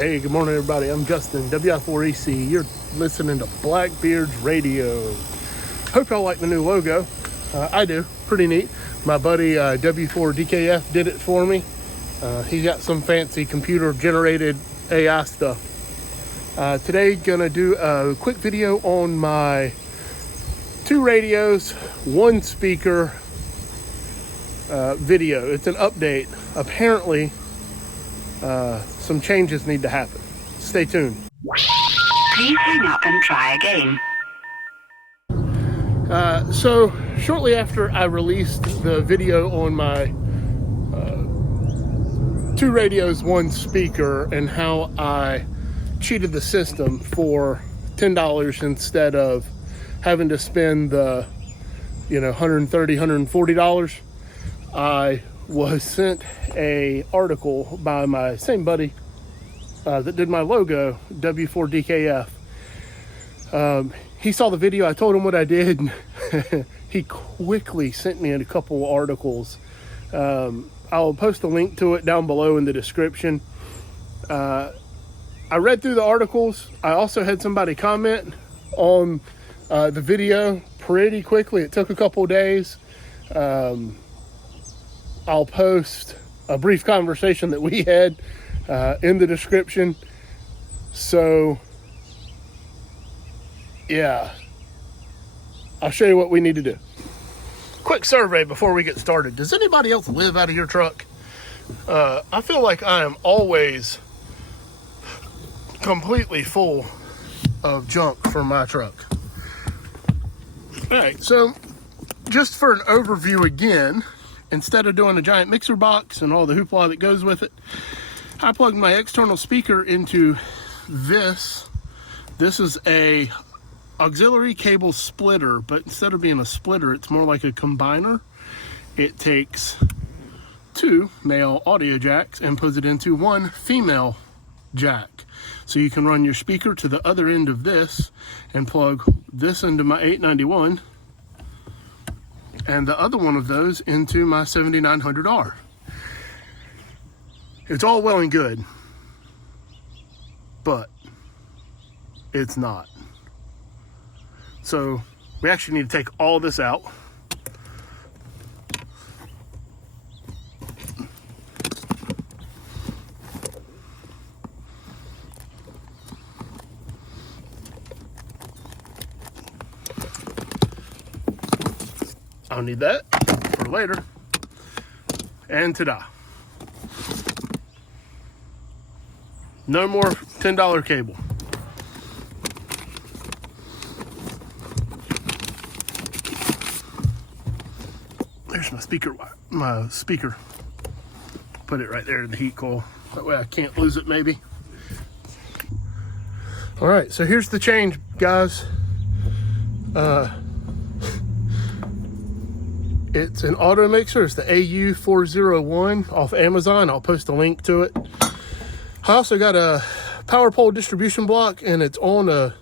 Hey, good morning, everybody. I'm Justin, WI4EC. You're listening to Blackbeard's Radio. Hope y'all like the new logo. I do. Pretty neat. My buddy W4DKF did it for me. He got some fancy computer-generated AI stuff. Today, gonna do a quick video on my 2 radios, 1 speaker video. It's an update. Apparently, some changes need to happen. Stay tuned. Please hang up and try again. So shortly after I released the video on my 2 radios, 1 speaker, and how I cheated the system for $10 instead of having to spend the $130, $140, I was sent a article by my same buddy that did my logo, W4DKF. He saw the video. I told him what I did. He quickly sent me a couple articles. I'll post a link to it down below in the description. I read through the articles. I also had somebody comment on the video pretty quickly. It took a couple days. I'll post a brief conversation that we had in the description. So, yeah, I'll show you what we need to do. Quick survey before we get started. Does anybody else live out of your truck? I feel like I am always completely full of junk from my truck. All right, so just for an overview again, instead of doing a giant mixer box and all the hoopla that goes with it, I plugged my external speaker into this. This is a auxiliary cable splitter, but instead of being a splitter, it's more like a combiner. It takes 2 male audio jacks and puts it into 1 female jack. So you can run your speaker to the other end of this and plug this into my 891 and the other one of those into my 7900R. It's all well and good, but it's not. So we actually need to take all this out. I'll need that for later. And ta-da. No more $10 cable. There's my speaker wire, my speaker. Put it right there in the heat coil. That way I can't lose it maybe. All right, so here's the change, guys. It's an auto mixer. It's the AU401 off Amazon. I'll post a link to it. I also got a power pole distribution block, and it's on a.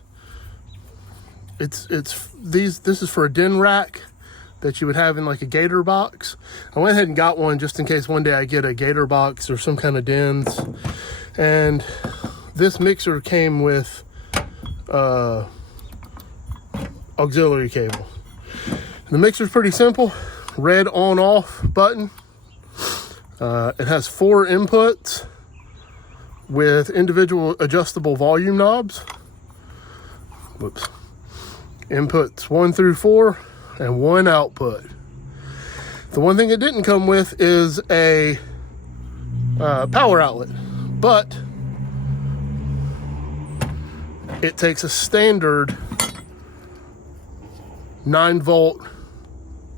This is for a den rack that you would have in like a gator box. I went ahead and got one just in case one day I get a gator box or some kind of dens. And this mixer came with auxiliary cable. The mixer's pretty simple. Red on off button. It has 4 inputs with individual adjustable volume knobs. Whoops. Inputs 1 through 4 and 1 output. The one thing it didn't come with is a power outlet, but it takes a standard 9-volt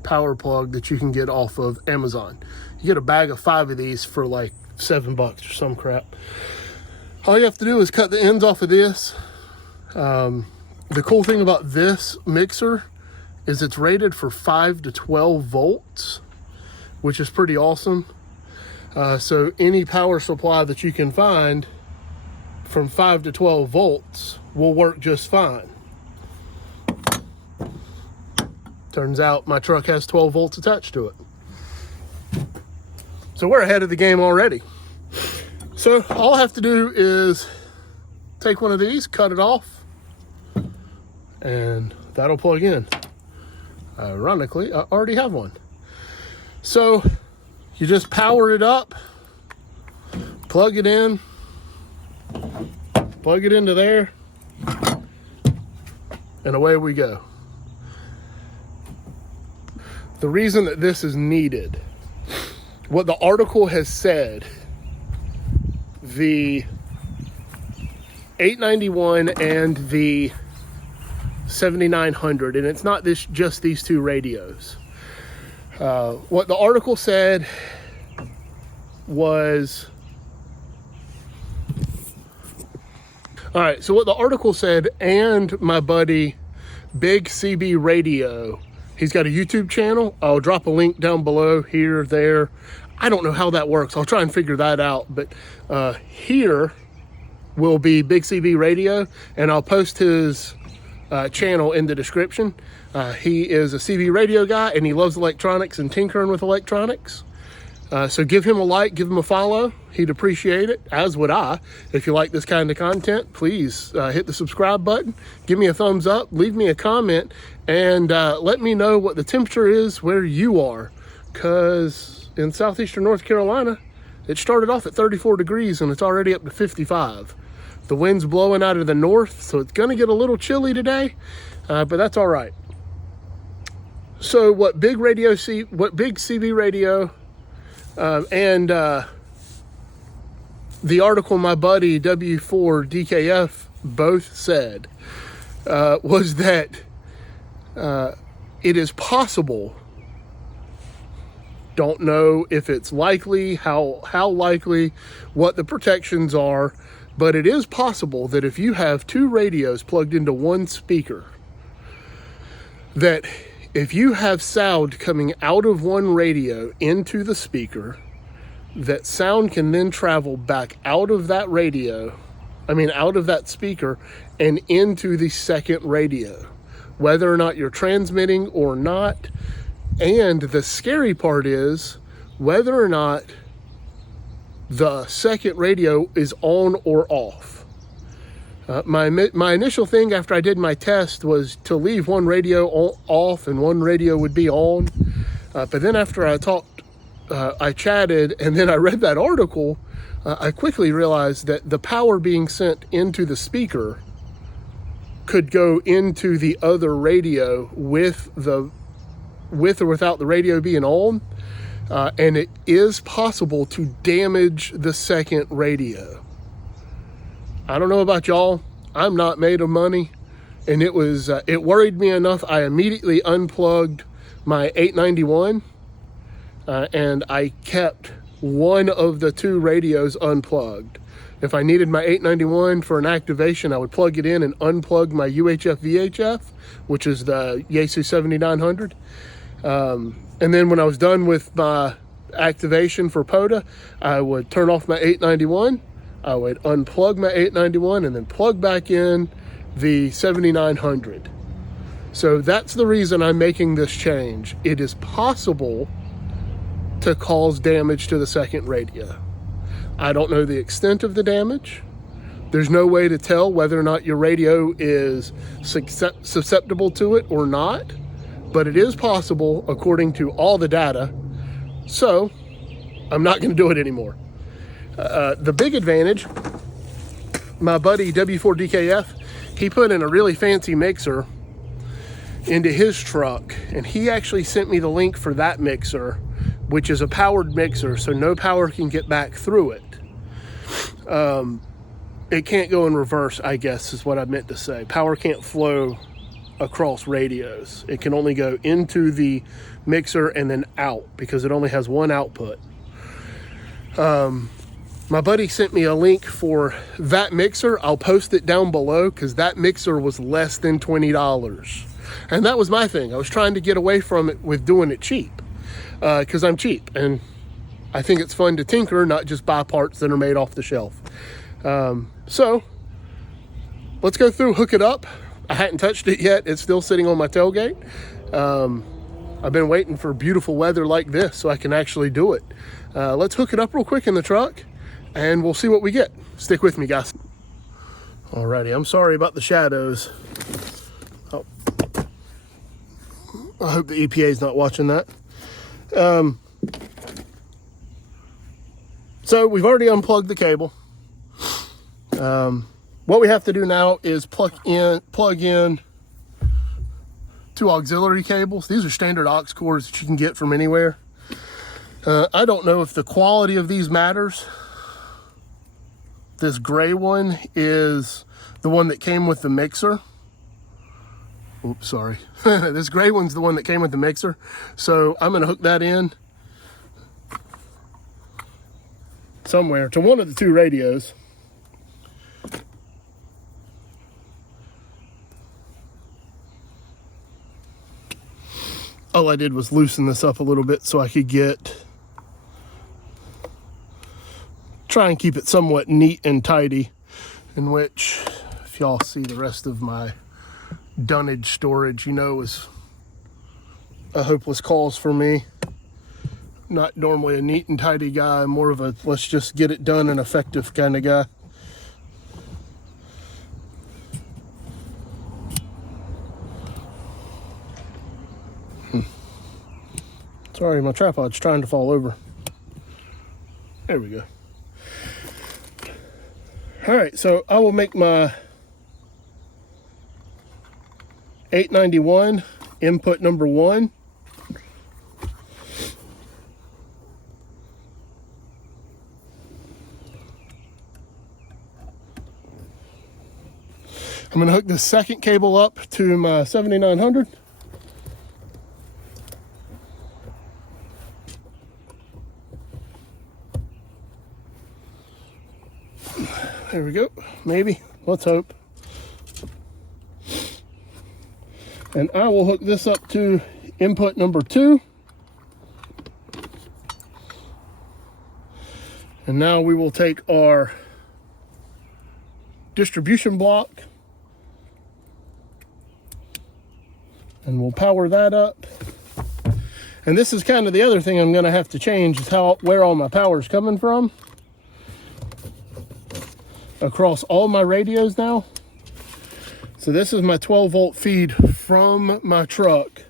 power plug that you can get off of Amazon. You get a bag of 5 of these for like $7 or some crap. All you have to do is cut the ends off of this. The cool thing about this mixer is it's rated for 5 to 12 volts, which is pretty awesome. So any power supply that you can find from 5 to 12 volts will work just fine. Turns out my truck has 12 volts attached to it. So we're ahead of the game already. So all I have to do is take one of these, cut it off, and that'll plug in. Ironically, I already have one. So you just power it up, plug it in, plug it into there, and away we go. The reason that this is needed, what the article has said, the 891 and the 7900, and it's not just these two radios. What the article said was, all right, so what the article said, and my buddy Big CB Radio, he's got a YouTube channel. I'll drop a link down below, here, there. I don't know how that works. I'll try and figure that out. But here will be Big CB Radio, and I'll post his channel in the description. He is a CB radio guy, and he loves electronics and tinkering with electronics. So give him a like, give him a follow. He'd appreciate it, as would I. If you like this kind of content, please hit the subscribe button, give me a thumbs up, leave me a comment, and let me know what the temperature is where you are. Because in southeastern North Carolina, it started off at 34 degrees and it's already up to 55. The wind's blowing out of the north, so it's gonna get a little chilly today, but that's all right. So what Big CB Radio and the article my buddy W4DKF both said was that it is possible, don't know if it's likely, how likely, what the protections are, but it is possible that if you have two radios plugged into one speaker, that if you have sound coming out of one radio into the speaker, that sound can then travel back out of that out of that speaker and into the second radio, whether or not you're transmitting or not. And the scary part is whether or not the second radio is on or off. My initial thing after I did my test was to leave one radio off and one radio would be on. But then after I chatted, and then I read that article, I quickly realized that the power being sent into the speaker could go into the other radio with or without the radio being on. And it is possible to damage the second radio. I don't know about y'all. I'm not made of money. And it worried me enough. I immediately unplugged my 891 and I kept one of the two radios unplugged. If I needed my 891 for an activation, I would plug it in and unplug my UHF VHF, which is the Yaesu 7900. And then when I was done with my activation for POTA, I would turn off my 891, I would unplug my 891, and then plug back in the 7900. So that's the reason I'm making this change. It is possible to cause damage to the second radio. I don't know the extent of the damage. There's no way to tell whether or not your radio is susceptible to it or not, but it is possible according to all the data. So I'm not going to do it anymore. The big advantage, my buddy W4DKF, he put in a really fancy mixer into his truck, and he actually sent me the link for that mixer, which is a powered mixer, so no power can get back through it. It can't go in reverse, I guess is what I meant to say. Power can't flow across radios. It can only go into the mixer and then out, because it only has one output. My buddy sent me a link for that mixer. I'll post it down below, because that mixer was less than $20. And that was my thing. I was trying to get away from it with doing it cheap, because I'm cheap and I think it's fun to tinker, not just buy parts that are made off the shelf. So let's go through, hook it up. I hadn't touched it yet. It's still sitting on my tailgate. I've been waiting for beautiful weather like this so I can actually do it. Let's hook it up real quick in the truck, and we'll see what we get. Stick with me, guys. Alrighty, I'm sorry about the shadows. Oh. I hope the EPA is not watching that. So we've already unplugged the cable. What we have to do now is plug in 2 auxiliary cables. These are standard aux cords that you can get from anywhere. I don't know if the quality of these matters. This gray one is the one that came with the mixer. Oops, sorry. This gray one's the one that came with the mixer. So I'm going to hook that in somewhere to one of the 2 radios. All I did was loosen this up a little bit so I could try and keep it somewhat neat and tidy, in which, if y'all see the rest of my dunnage storage, you know, is a hopeless cause for me. Not normally a neat and tidy guy. I'm more of a let's just get it done and effective kind of guy. Sorry, my tripod's trying to fall over. There we go. All right, so I will make my 891 input number 1. I'm going to hook the second cable up to my 7900. There we go. Maybe. Let's hope. And I will hook this up to input number 2. And now we will take our distribution block and we'll power that up. And this is kind of the other thing I'm going to have to change, is where all my power is coming from. Across all my radios now. So this is my 12 volt feed from my truck.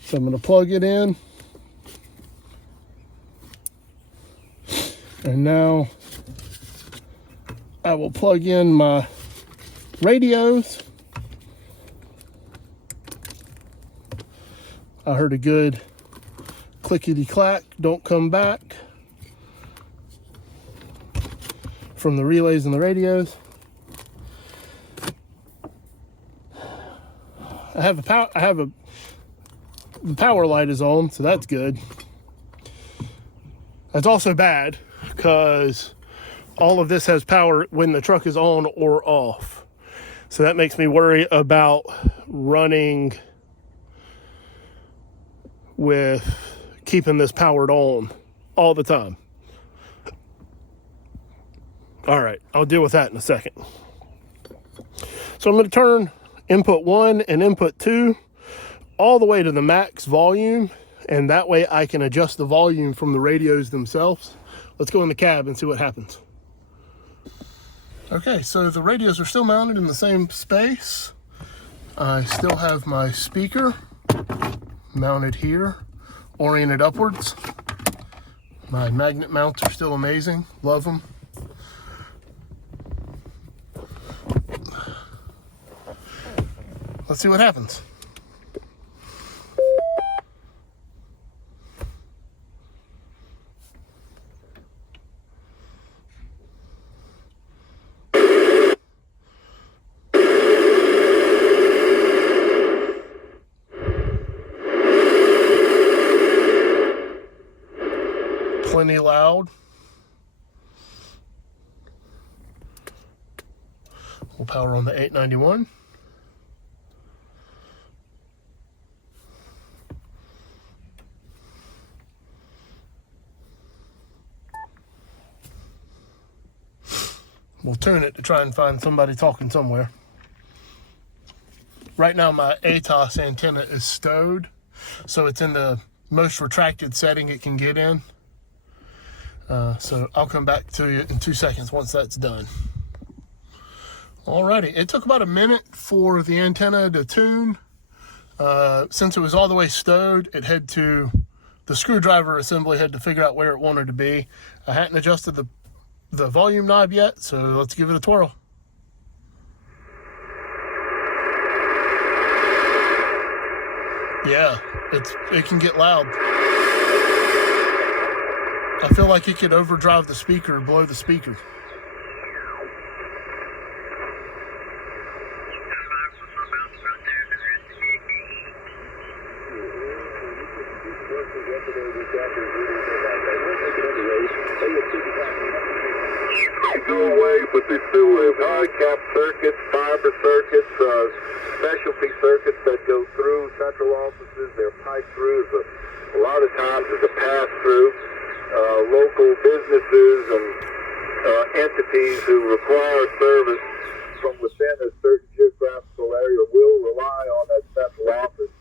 So I'm going to plug it in. And now I will plug in my radios. I heard a good clickety clack, don't come back, from the relays and the radios. The power light is on, so that's good. That's also bad because all of this has power when the truck is on or off. So that makes me worry about running with keeping this powered on all the time. All right, I'll deal with that in a second. So I'm going to turn input 1 and input 2 all the way to the max volume, and that way I can adjust the volume from the radios themselves. Let's go in the cab and see what happens. Okay, so the radios are still mounted in the same space. I still have my speaker mounted here, oriented upwards. My magnet mounts are still amazing, love them. Let's see what happens. Plenty loud. We'll power on the 891. We'll turn it to try and find somebody talking somewhere. Right now my ATOS antenna is stowed, so it's in the most retracted setting it can get in. So I'll come back to you in 2 seconds once that's done. Alrighty, it took about a minute for the antenna to tune. Since it was all the way stowed, it had to, the screwdriver assembly had to figure out where it wanted to be. I hadn't adjusted the volume knob yet, so let's give it a twirl. Yeah, it can get loud. I feel like it could overdrive the speaker, blow the speaker. But they still have high cap circuits, fiber circuits, specialty circuits that go through central offices. They're piped through. A lot of times it's a pass through. Local businesses and entities who require service from within a certain geographical area will rely on that central office,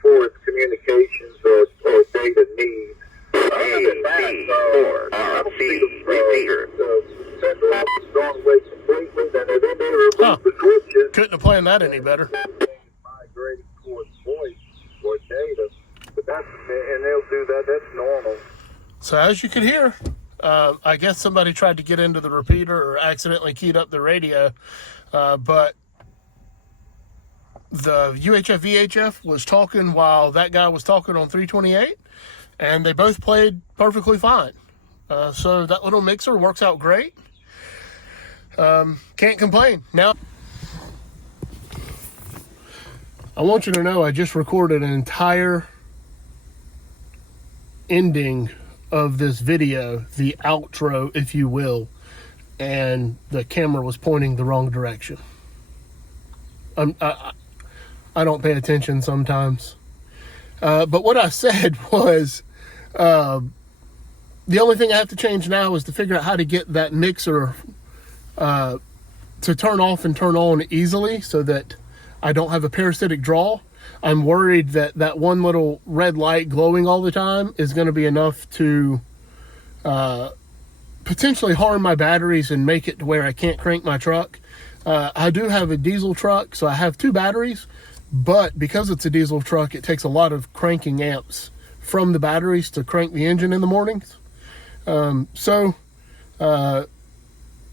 for its communications or data needs. Other than that, repeater. Central office is gone away completely, then they remove the switches. Couldn't have planned that any better. Migrating towards voice or data, but and they'll do that. That's normal. So as you can hear, I guess somebody tried to get into the repeater or accidentally keyed up the radio, but the UHF VHF was talking while that guy was talking on 328, and they both played perfectly fine. So that little mixer works out great. Can't complain. Now, I want you to know I just recorded an entire ending of this video, the outro, if you will, and the camera was pointing the wrong direction. I don't pay attention sometimes. But what I said was, the only thing I have to change now is to figure out how to get that mixer to turn off and turn on easily so that I don't have a parasitic draw. I'm worried that that one little red light glowing all the time is going to be enough to potentially harm my batteries and make it to where I can't crank my truck. I do have a diesel truck, so I have 2 batteries, but because it's a diesel truck, it takes a lot of cranking amps from the batteries to crank the engine in the mornings.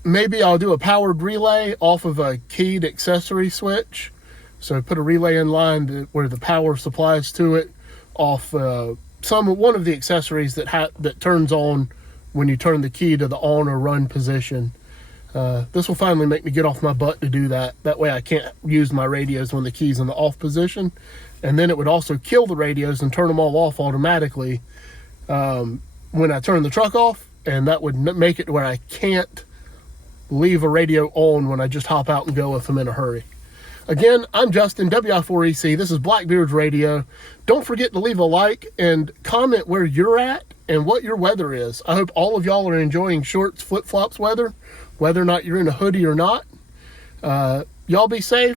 Maybe I'll do a powered relay off of a keyed accessory switch. So put a relay in line where the power supplies to it off one of the accessories that turns on when you turn the key to the on or run position. This will finally make me get off my butt to do that. That way I can't use my radios when the key's in the off position. And then it would also kill the radios and turn them all off automatically when I turn the truck off. And that would make it where I can't leave a radio on when I just hop out and go if I'm in a hurry. Again, I'm Justin, WI4EC. This is Blackbeard Radio. Don't forget to leave a like and comment where you're at and what your weather is. I hope all of y'all are enjoying shorts, flip-flops weather, whether or not you're in a hoodie or not. Y'all be safe.